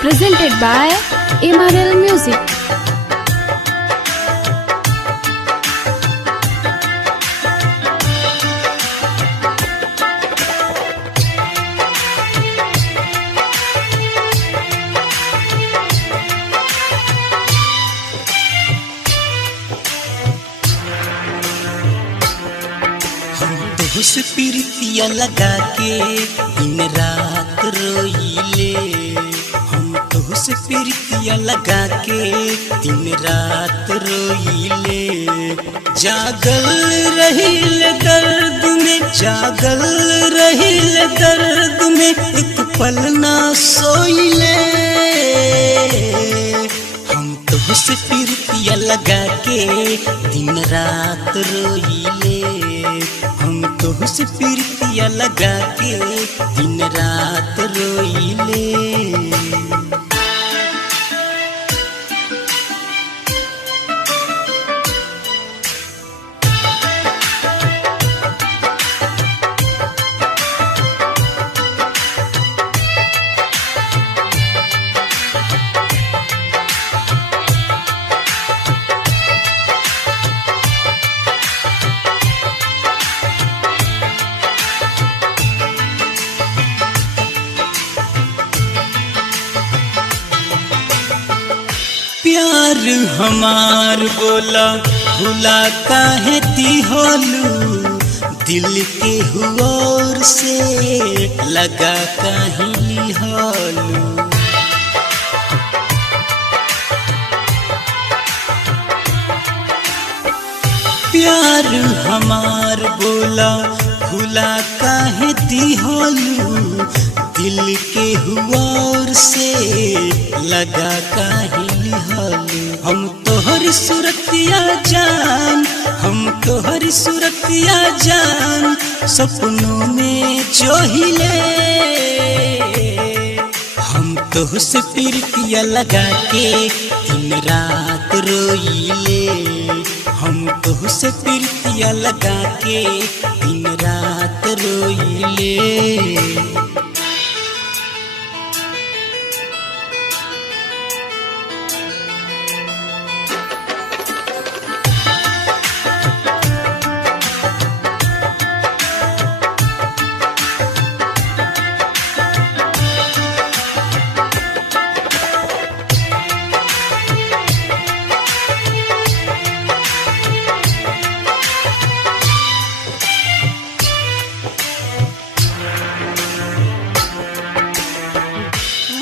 presented by MRL Music. घुस प्रीतिया लगा के दिन रात रोइले। हम तो घुस प्रीतिया लगा के दिन रात रोइले। जागल रहिल दर्द में, जागल रहिल दर्द में, एक पल ना सोइले। हम तो घुस प्रीतिया लगा के दिन रात रोइले। हम तो हुस प्रीतिया लगा के दिन रात रोइले। प्यार हमार बोला भुला काहे दिहलू। दिल के हुओर से लगा काहे लिहलू। प्यार हमार बोला भुला काहे दिहलू। दिल के हुओर से लगा काहे लिहलू। हम तोहर सूरतिया जान, हम तोहर सूरतिया जान, सपनों में जोहिले। हम तोहसे प्रीतिया लगा के दिन रात रोइले। हम तोहसे प्रीतिया लगा के दिन रात रोइले।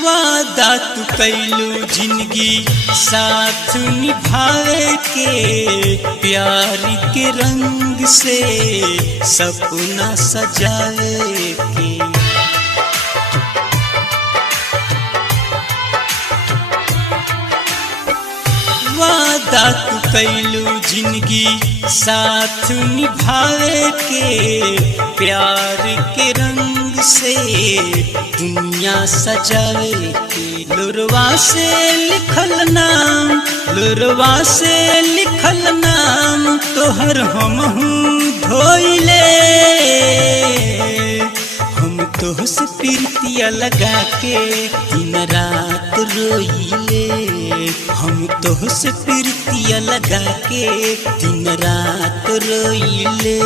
वादा तू कैलू जिंदगी साथ निभावे के। प्यार के रंग से सपना सजावे के। वादा तू कैलू जिंदगी साथ निभावे के। प्यार के रंग से दुनिया सजावे के। लुरवा से लिखल नाम, लुरवा से लिखल नाम, तोहर हमहू धोइले। हम तोहसे प्रीतिया लगा के दिन रात रोइले। हम तोहसे प्रीतिया लगा के दिन रात रोइले।